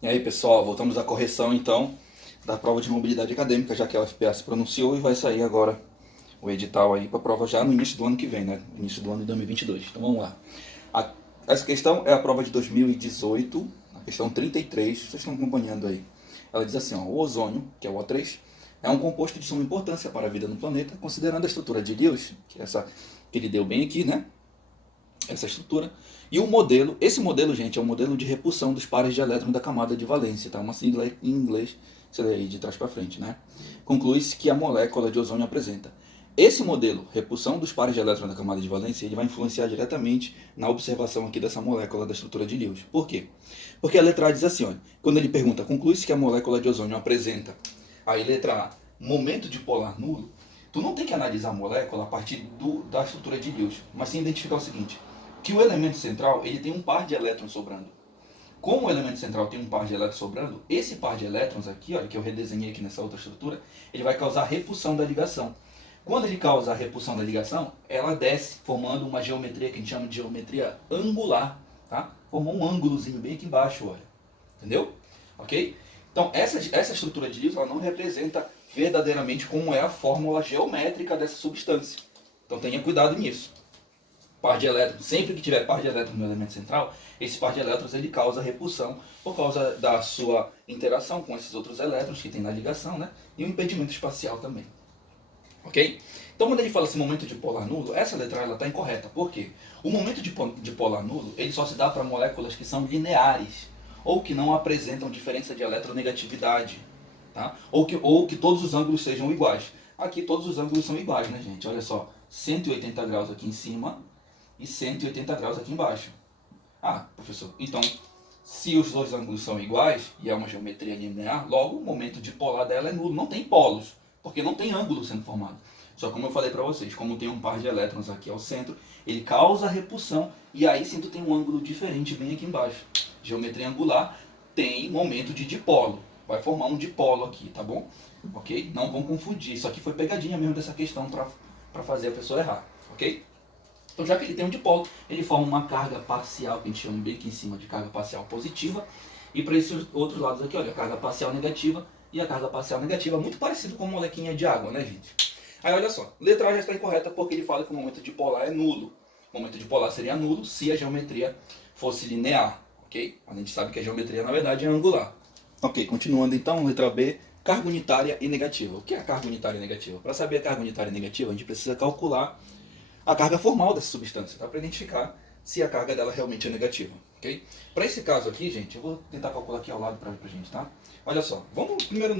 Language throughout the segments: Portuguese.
E aí, pessoal, voltamos à correção então da prova de mobilidade acadêmica, já que a UFPA se pronunciou e vai sair agora o edital aí para a prova já no início do ano que vem, né? Início do ano de 2022. Então vamos lá. A- Essa questão é a prova de 2018, a questão 33, vocês estão acompanhando aí. Ela diz assim, ó, o ozônio, que é o O3, é um composto de suma importância para a vida no planeta, considerando a estrutura de Lewis, que é essa que ele deu bem aqui, né? Essa estrutura. E o modelo, esse modelo, gente, é o modelo de repulsão dos pares de elétrons da camada de valência, tá? Uma sigla em inglês, você lê aí de trás para frente, né? Conclui-se que a molécula de ozônio apresenta. Esse modelo, repulsão dos pares de elétrons da camada de valência, ele vai influenciar diretamente na observação aqui dessa molécula da estrutura de Lewis. Por quê? Porque a letra A diz assim, olha, quando ele pergunta, conclui-se que a molécula de ozônio apresenta, aí letra A, momento dipolar nulo, tu não tem que analisar a molécula a partir da estrutura de Lewis, mas sim identificar o seguinte, que o elemento central ele tem um par de elétrons sobrando. Como o elemento central tem um par de elétrons sobrando, esse par de elétrons aqui, olha, que eu redesenhei aqui nessa outra estrutura, ele vai causar repulsão da ligação. Quando ele causa a repulsão da ligação, ela desce formando uma geometria que a gente chama de geometria angular, tá? Formou um ângulozinho bem aqui embaixo, olha. Entendeu? Ok? Então, essa estrutura de Lewis ela não representa verdadeiramente como é a fórmula geométrica dessa substância. Então, tenha cuidado nisso. Par de elétrons, sempre que tiver par de elétrons no elemento central, esse par de elétrons ele causa repulsão por causa da sua interação com esses outros elétrons que tem na ligação, né? E o impedimento espacial também. Ok? Então, quando ele fala esse momento de polar nulo, essa letra está incorreta. Por quê? O momento de polar nulo ele só se dá para moléculas que são lineares ou que não apresentam diferença de eletronegatividade, tá? Ou que todos os ângulos sejam iguais. Aqui todos os ângulos são iguais, né, gente? Olha só, 180 graus aqui em cima e 180 graus aqui embaixo. Ah, professor, então se os dois ângulos são iguais e é uma geometria linear, logo o momento dipolar dela é nulo, não tem polos, porque não tem ângulo sendo formado. Só como eu falei para vocês, como tem um par de elétrons aqui ao centro, ele causa repulsão e aí sim tu tem um ângulo diferente bem aqui embaixo. Geometria angular tem momento de dipolo, vai formar um dipolo aqui, tá bom? Ok? Não vão confundir, isso aqui foi pegadinha mesmo dessa questão para fazer a pessoa errar, ok? Então, já que ele tem um dipolo, ele forma uma carga parcial, que a gente chama bem aqui em cima de carga parcial positiva. E para esses outros lados aqui, olha, a carga parcial negativa e a carga parcial negativa, muito parecido com uma molequinha de água, né, gente? Aí, olha só, letra A já está incorreta porque ele fala que o momento dipolar é nulo. O momento dipolar seria nulo se a geometria fosse linear, ok? A gente sabe que a geometria, na verdade, é angular. Ok, continuando então, letra B, carga unitária e negativa. O que é a carga unitária e negativa? Para saber a carga unitária e negativa, a gente precisa calcular a carga formal dessa substância, tá? Para identificar se a carga dela realmente é negativa, ok? Para esse caso aqui, gente, eu vou tentar calcular aqui ao lado para a gente, tá? Olha só, vamos primeiro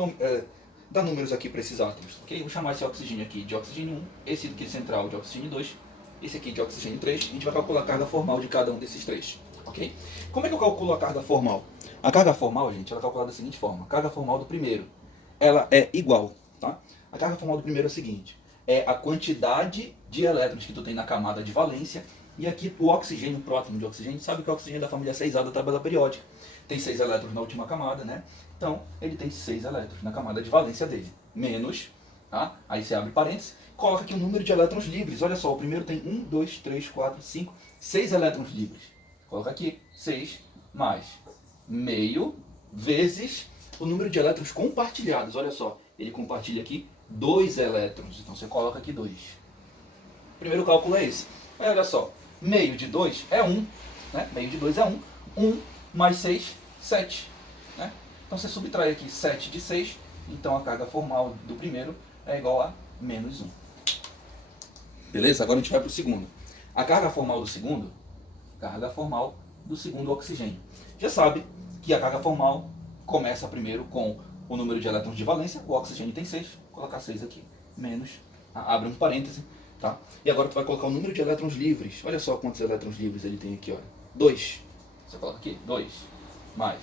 dar números aqui para esses átomos, ok? Vou chamar esse oxigênio aqui de oxigênio 1, esse aqui central de oxigênio 2, esse aqui de oxigênio 3, a gente vai calcular a carga formal de cada um desses três, ok? Como é que eu calculo a carga formal? A carga formal, gente, ela é calculada da seguinte forma, a carga formal do primeiro, ela é igual, tá? A carga formal do primeiro é o seguinte, é a quantidade de elétrons que tu tem na camada de valência. E aqui o oxigênio, o prótono de oxigênio, sabe que o oxigênio é da família 6A da tabela periódica. Tem 6 elétrons na última camada, né? Então, ele tem 6 elétrons na camada de valência dele. Menos, tá? Aí você abre parênteses, coloca aqui o número de elétrons livres. Olha só, o primeiro tem 1, 2, 3, 4, 5, 6 elétrons livres. Coloca aqui, 6 mais meio vezes o número de elétrons compartilhados. Olha só, ele compartilha aqui 2 elétrons. Então você coloca aqui 2. O primeiro cálculo é esse. Aí olha só, meio de 2 é 1. Né? Meio de 2 é 1. 1 mais 6, 7. Né? Então você subtrai aqui 7 de 6. Então a carga formal do primeiro é igual a menos 1. Beleza? Agora a gente vai para o segundo. A carga formal do segundo oxigênio. Já sabe que a carga formal começa primeiro com o número de elétrons de valência, o oxigênio tem 6, vou colocar 6 aqui, menos, abre um parêntese, tá? E agora tu vai colocar o número de elétrons livres, olha só quantos elétrons livres ele tem aqui, olha, 2, você coloca aqui, 2, mais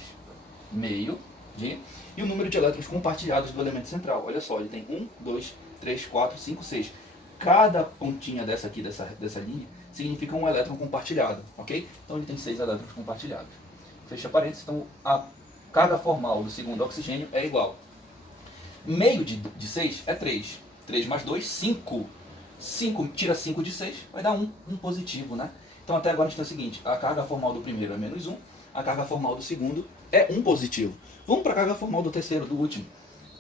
meio de, e o número de elétrons compartilhados do elemento central, olha só, ele tem 1, 2, 3, 4, 5, 6, cada pontinha dessa aqui, dessa linha, significa um elétron compartilhado, ok? Então ele tem 6 elétrons compartilhados. Fecha parênteses, então a carga formal do segundo oxigênio é igual. Meio de 6 é 3. 3 mais 2, 5. 5 tira 5 de 6, vai dar 1. 1 positivo, né? Então até agora a gente tem o seguinte, a carga formal do primeiro é menos 1, a carga formal do segundo é um positivo. Vamos para a carga formal do terceiro, do último.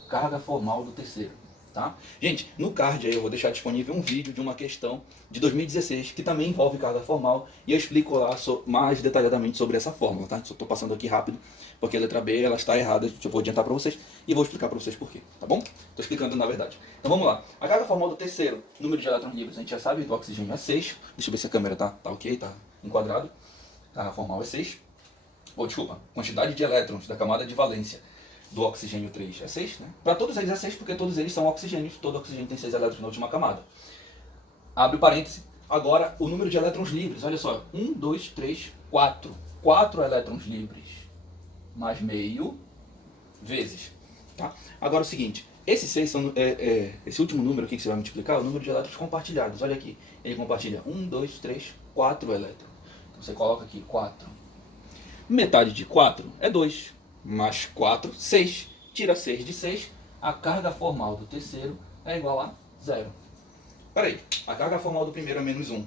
Carga formal do terceiro. Tá? Gente, no card aí eu vou deixar disponível um vídeo de uma questão de 2016 que também envolve carga formal e eu explico lá mais detalhadamente sobre essa fórmula, tá? Só estou passando aqui rápido porque a letra B ela está errada, eu vou adiantar para vocês e vou explicar para vocês por quê, tá bom? Estou explicando na verdade. Então vamos lá. A carga formal do terceiro, número de elétrons livres, a gente já sabe, do oxigênio é 6. Deixa eu ver se a câmera tá ok, tá enquadrado. Carga formal é 6. Desculpa, quantidade de elétrons da camada de valência do oxigênio 3 é 6, né? Para todos eles é 6 porque todos eles são oxigênios, todo oxigênio tem 6 elétrons na última camada. Abre o parêntese. Agora o número de elétrons livres, olha só, 1, 2, 3, 4. 4 elétrons livres mais meio vezes. Tá? Agora o seguinte, esses 6 são, esse último número aqui que você vai multiplicar é o número de elétrons compartilhados. Olha aqui, ele compartilha 1, 2, 3, 4 elétrons. Então você coloca aqui 4. Metade de 4 é 2. Mais 4, 6. Tira 6 de 6. A carga formal do terceiro é igual a 0. Peraí, a carga formal do primeiro é menos 1.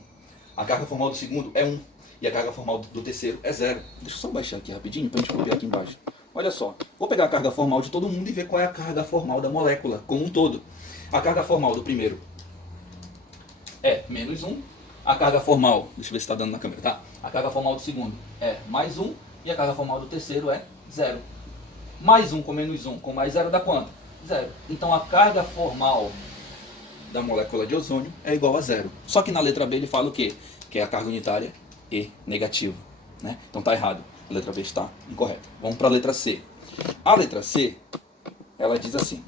A carga formal do segundo é 1. E a carga formal do terceiro é 0. Deixa eu só baixar aqui rapidinho para a gente copiar aqui embaixo. Olha só, vou pegar a carga formal de todo mundo e ver qual é a carga formal da molécula como um todo. A carga formal do primeiro é menos 1. A carga formal, deixa eu ver se está dando na câmera, tá? A carga formal do segundo é mais 1. E a carga formal do terceiro é 0. Mais 1 com menos 1 com mais 0 dá quanto? 0. Então a carga formal da molécula de ozônio é igual a 0. Só que na letra B ele fala o quê? Que é a carga unitária E negativa. Né? Então tá errado. A letra B está incorreta. Vamos para a letra C. A letra C, ela diz assim: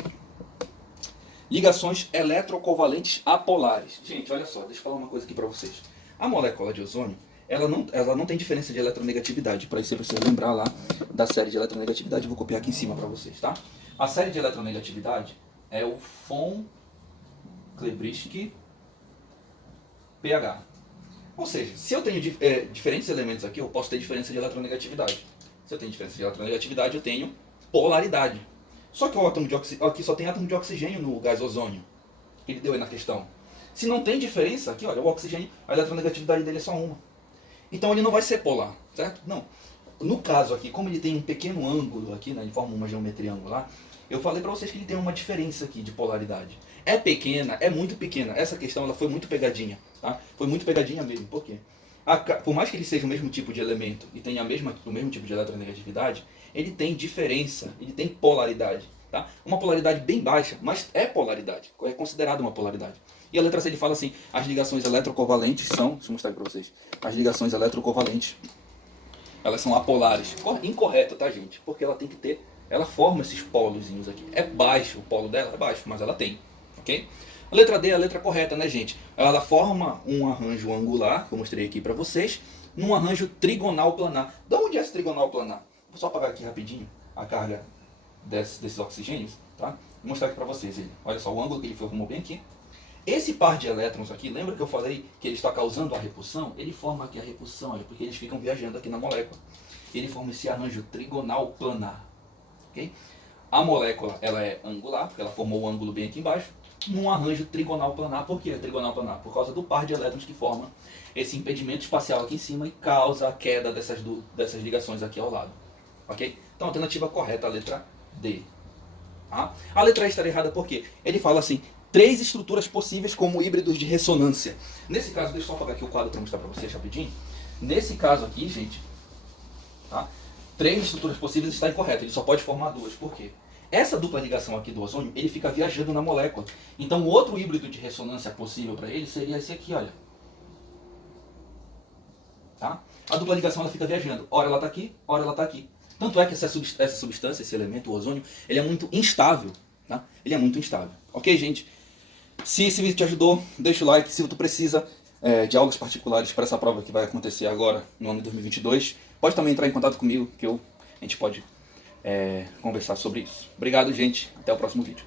ligações eletrocovalentes apolares. Gente, olha só, deixa eu falar uma coisa aqui para vocês. A molécula de ozônio, ela não tem diferença de eletronegatividade. Para isso você precisa lembrar lá da série de eletronegatividade. Eu vou copiar aqui em cima para vocês, tá? A série de eletronegatividade é o von Klebritsky pH. Ou seja, se eu tenho diferentes elementos aqui, eu posso ter diferença de eletronegatividade. Se eu tenho diferença de eletronegatividade, eu tenho polaridade. Só que o átomo de aqui só tem átomo de oxigênio no gás ozônio. Ele deu aí na questão. Se não tem diferença, aqui olha, o oxigênio, a eletronegatividade dele é só uma. Então ele não vai ser polar, certo? Não. No caso aqui, como ele tem um pequeno ângulo aqui, né, ele forma uma geometria angular, eu falei para vocês que ele tem uma diferença aqui de polaridade. É pequena, é muito pequena. Essa questão ela foi muito pegadinha, tá? Foi muito pegadinha mesmo. Por quê? Por mais que ele seja o mesmo tipo de elemento e tenha o mesmo tipo de eletronegatividade, ele tem diferença, ele tem polaridade. Tá? Uma polaridade bem baixa, mas é polaridade, é considerada uma polaridade. E a letra C ele fala assim: as ligações eletrocovalentes são, deixa eu mostrar aqui para vocês, as ligações eletrocovalentes, elas são apolares. Incorreto, tá, gente? Porque ela tem que ter, ela forma esses polozinhos aqui. É baixo, o polo dela é baixo, mas ela tem, ok? A letra D é a letra correta, né, gente? Ela forma um arranjo angular, que eu mostrei aqui para vocês, num arranjo trigonal planar. De onde é esse trigonal planar? Vou só apagar aqui rapidinho a carga desses oxigênios, tá? Vou mostrar aqui para vocês ele. Olha só o ângulo que ele formou bem aqui. Esse par de elétrons aqui, lembra que eu falei que ele está causando a repulsão? Ele forma aqui a repulsão, olha, porque eles ficam viajando aqui na molécula. Ele forma esse arranjo trigonal planar, ok? A molécula ela é angular, porque ela formou o ângulo bem aqui embaixo, num arranjo trigonal planar. Por que trigonal planar? Por causa do par de elétrons que forma esse impedimento espacial aqui em cima e causa a queda dessas ligações aqui ao lado, ok? Então a alternativa correta é a letra D. Tá? A letra E está errada porque ele fala assim: 3 estruturas possíveis como híbridos de ressonância. Nesse caso, deixa eu só apagar aqui o quadro para mostrar para vocês rapidinho. Nesse caso aqui, gente, tá? 3 estruturas possíveis está incorreto, ele só pode formar 2. Por quê? Essa dupla ligação aqui do ozônio, ele fica viajando na molécula. Então o outro híbrido de ressonância possível para ele seria esse aqui, olha. Tá? A dupla ligação ela fica viajando. Ora ela está aqui, ora ela está aqui. Tanto é que essa substância, esse elemento, o ozônio, ele é muito instável. Tá? Ele é muito instável. Ok, gente? Se esse vídeo te ajudou, deixa o like. Se tu precisa de aulas particulares para essa prova que vai acontecer agora, no ano de 2022, pode também entrar em contato comigo, que a gente pode conversar sobre isso. Obrigado, gente. Até o próximo vídeo.